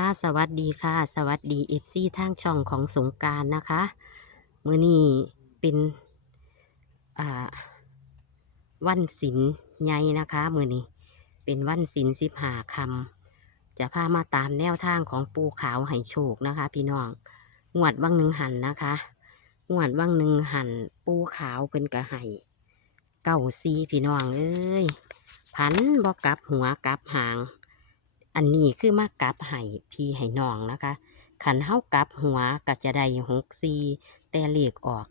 ค่ะสวัสดีค่ะ สวัสดีเอฟซีทางช่องของสงการนะคะ มื้อนี้เป็นวันศิลใหญ่นะคะ มื้อนี้เป็นวันศิลสิบหาคำจะพามาตามแนวทางของปูขาวให้โชคนะคะ พี่น้องงวดวังหนึ่งหันนะคะงวดวังหนึ่งหันปูขาวเป็นกระไห้เก้าซีพี่น้องเอ้ยพันบอกกลับหัวกลับหาง อันนี้คือมากลับให้พี่ให้น้องนะคะขันเฮากลับหัวก็จะได้หกสี่แต่เลขออก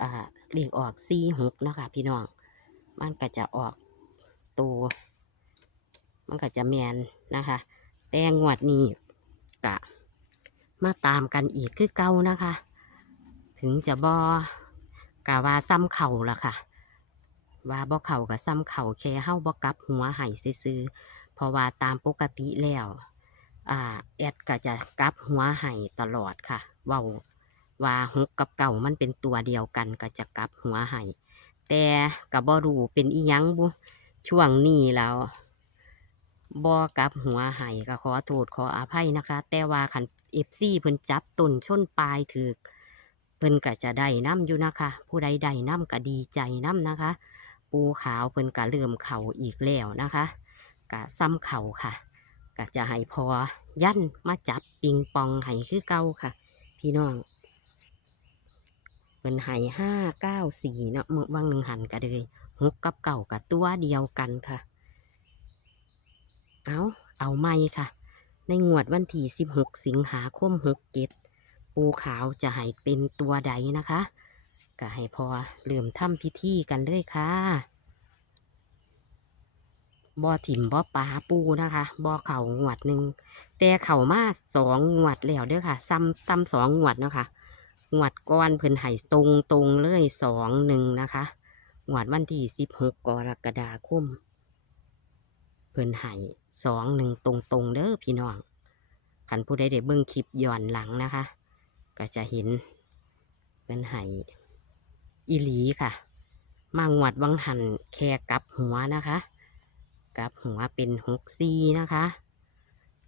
อ่าเลขออกสี่หกนะคะพี่น้อง มันก็จะออกตัวมันก็จะแมนนะคะ แต่งวดนี้กะมาตามกันอีกคือเก่านะคะ ถึงจะบอกะว่าซ้ำเข่าละค่ะ ว่าบ่เข่ากับซ้ำเข่าแค่เฮาบ่กลับหัวให้ซื่อ เพราะว่าตามปกติแล้วอ่าแอดก็จะกลับหัวให้ตลอดค่ะเว้าว่าหกกับเก่ามันเป็นตัวเดียวกันก็จะกลับหัวให้แต่กับบ่รู้เป็นอีหยังบุช่วงนี้แล้วบ่กลับหัวให้ก็ขอโทษขออภัยนะคะ แต่ว่าคันเอฟซีเพิ่นจับต้นชนปลายถือเพิ่นก็จะได้น้ำอยู่นะคะ ผู้ใดได้น้ำก็ดีใจน้ำนะคะ ปูขาวเพิ่นก็เริ่มเข่าอีกแล้วนะคะ กะซ้ำเข่าค่ะก็จะให้พอยันมาจับปิงปองให้คือเก่าค่ะ พี่น้องเพิ่นให้ห้าเก้าสี่เนาะเมื่อวังหนึ่งหันก็เลยหกกับเก่ากับตัวเดียวกันค่ะ เอาเอาไม่ค่ะ ในงวดวันที่สิบหกสิงหาคมหกเจ็ดปูขาวจะให้เป็นตัวใดนะคะ ก็ให้พอเริ่มทำพิธีกันเลยค่ะ บ่อถิ่มบ่อปลาปูนะคะบ่อเข่างวดหนึ่งแต่เข่ามาสองงวดแล้วเด้อค่ะ ซ้ำซ้ำสองงวดเนาะค่ะงวดก้อนเพิ่นไห้ตรงตรงเลยสองหนึ่งนะคะงวดวันที่สิบหกกรกฎาคมเพิ่นไห้สองหนึ่งตรงตรงเด้อพี่น้องขันผู้ใดได้เบิ่งคลิปย้อนหลังนะคะ ก็จะเห็นเพิ่นไห้อีหลีค่ะ มางวดวังหันแค่กลับหัวนะคะ กับหัวเป็นหกซีนะคะ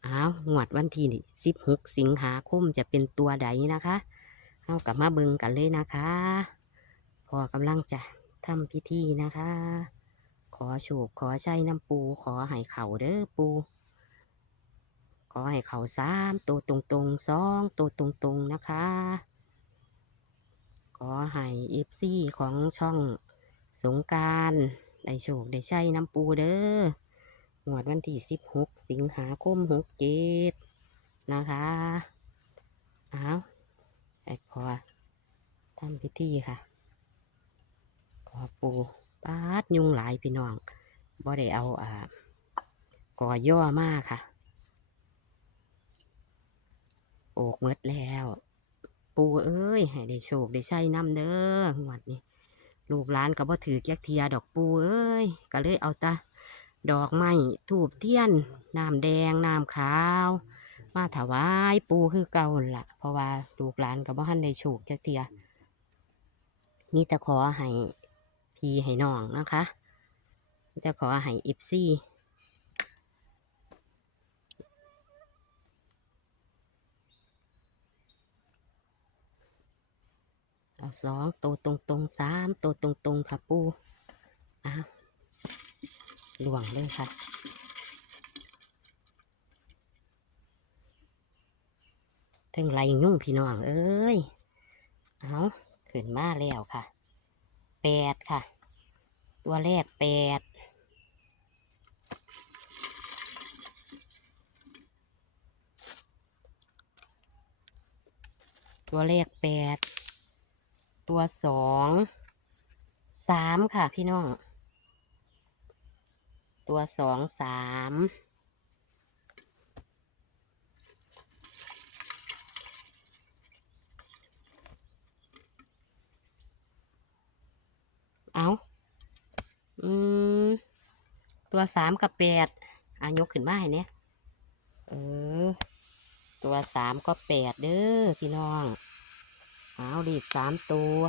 อ้าวงวดวันที่สิบหกสิงหาคมจะเป็นตัวใดนะคะเอากลับมาเบิ่งกันเลยนะคะ พอกำลังจะทำพิธีนะคะ ขอโชคขอใช้น้ำปู ขอให้เขาเด้อปู ขอให้เขาสามตัวตรงๆสองตัวตรงๆนะคะ ขอให้เอฟซีของช่องสงการ ได้โชคได้ใช้น้ำปูเด้อหวดวันที่สิบหกสิงหาคมหกเจ็ดนะคะเอาไอ้พอทำพิธีค่ะ ขอปูปาดยุงหลายพี่น้องบ่ได้เอาอ่ากอย่อมากค่ะ โอกเมดแล้ว ปูเอ้ย ให้ได้โชคได้ใช้น้ำเด้องวดนี้ ลูกหลานก็บ่ถือแก๊กเทียดอกปูเอ้ยก็เลยเอาตาดอกไม้ถูบเทียนน้ำแดงน้ำขาว มาถวายปูคือเก่าหั่นละเพราะว่าลูกหลานกับ่ทันได้โชคแก๊กเทีย มีแต่ขอให้พี่ให้น้องนะคะมีแต่ขอให้อิฟซี่ เอาสองตัวตรงตรงสามตัวตรงตรงค่ะปูอ้าวหลวงเลยค่ะถึงไรยุ่งพี่น้อง เอ้ย เอาขึ้นมาแล้วค่ะแปดค่ะ ตัวแรกแปดตัวเลขแปด ตัวสองสามค่ะพี่น้อง ตัวสองสามเอาอืม ตัวสามกับแปดอายกขึ้นมาให้เนี่ยเออ ตัวสามก็แปดเด้อพี่น้อง เอาดีสามตัว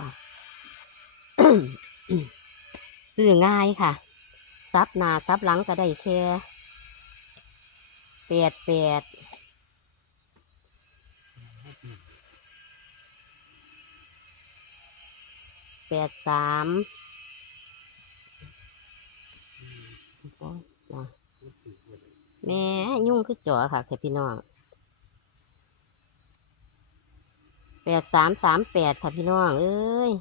ซื้อง่ายค่ะ ซับหนาซับหลังก็ได้แค่แปดแปดแปดสามแม่ยุ่งคือจ่อค่ะแค่พี่น้อง แปดสามสามแปดค่ะพี่น้อง เอ้ย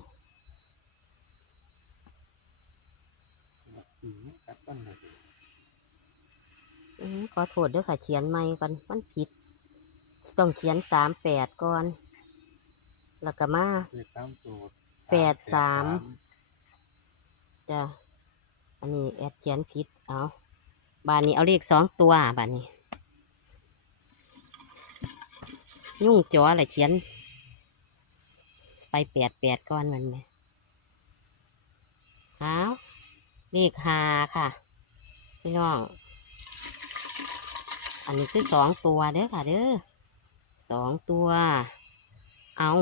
อืมขอโทษด้วยค่ะเขียนไม่ก่อนมันผิด ต้องเขียนสามแปดก่อน แล้วก็มาแปดสามจ้ะอันนี้แอดเขียนผิด เอาบานนี้เอาเลขสองตัวบานนี้ ยุ่งจออะไรเขียน ไปแปดแปดก้อนมันไหมเอาเลขหาค่ะ พี่น้อง อันนี้คือสองตัวเด้อค่ะ เด้อสองตัว เอา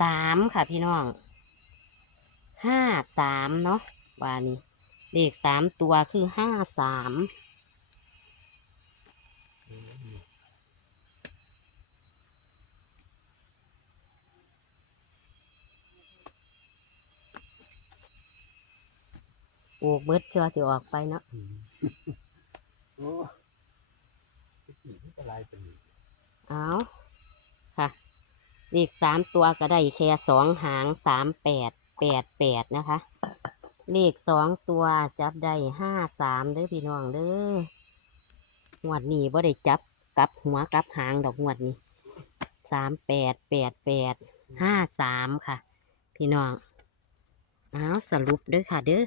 สามค่ะพี่น้องห้าสามเนาะว่านี่เลขสามตัวคือห้าสาม โอ้เบิดเชื่อจะออกไปเนาะอืมโอ้ที่นี่ก็ลายเป็นเอาค่ะเลขสามตัวก็ได้แค่สองหางสามแปดแปดแปดนะคะ เลขสองตัวจับได้ห้าสามเด้อพี่น้องเด้อหวดนี้บ่ได้จับกลับหัวกลับหางดอกหวดนี้สามแปดแปดแปดห้าสามค่ะ พี่น้องเอาสรุปเด้วยค่ะเด้อ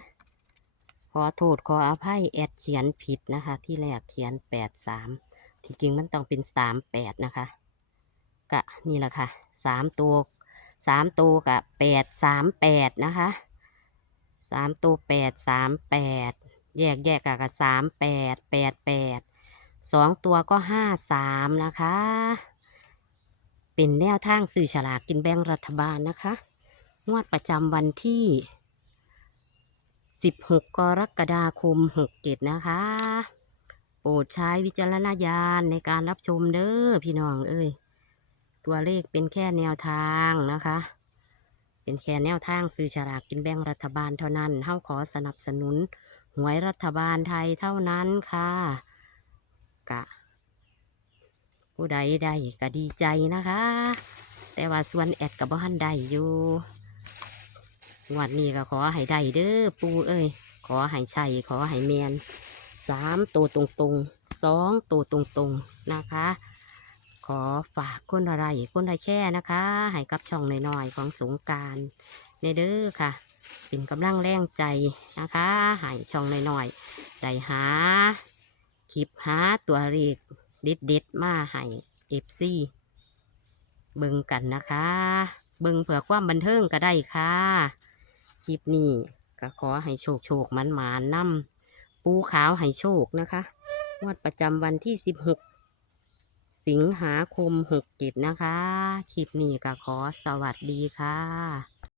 ขอโทษขออภัยแอดเขียนผิดนะคะ ที่แรกเขียนแปดสามที่จริงมันต้องเป็นสามแปดนะคะกะนี่แหละค่ะสามตัวสามตัวกับแปดสามแปดนะคะสามตัวแปดสามแปดแยกแยกกับกับสามแปดแปดแปดสองตัวก็ห้าสามนะคะ เป็นแนวทางสื่อฉลากกินแบ่งรัฐบาลนะคะ งวดประจำวันที่ 16 กรกฎาคม 67 นะคะ โปรดใช้วิจารณญาณในการรับชมเด้อพี่น้องเอ้ย ตัวเลขเป็นแค่แนวทางนะคะ เป็นแค่แนวทางซื้อฉลากกินแบ่งรัฐบาลเท่านั้นเฮาขอสนับสนุนหวยรัฐบาลไทยเท่านั้นค่ะ กะ ผู้ใดได้ก็ดีใจนะคะ แต่ว่าส่วนแอดกับบ้านไดอยู่ งวดนี้ก็ขอให้ได้เด้อปูเอ้ย ขอให้ใช่ขอให้แมนสามตัวตรงๆสองตัวตรงๆนะคะ ขอฝากคนอะไรคนใดแช่นะคะ ให้กับช่องหน้อยๆของสงการในเด้อค่ะ เป็นกำลังแรงใจนะคะให้ช่องหน้อยๆได้หาคลิปหาตัวเลขเด็ดๆมาให้เอฟซีเบิ่งกันนะคะ เบิ่งเผื่อความบันเทิงก็ได้ค่ะ คลิปนี้ก็ขอให้โชคโชคมันหมานๆนำปูขาวให้โชคนะคะงวดประจำวันที่สิบหกสิงหาคมหกกิจนะคะ คลิปนี้ก็ขอสวัสดีค่ะ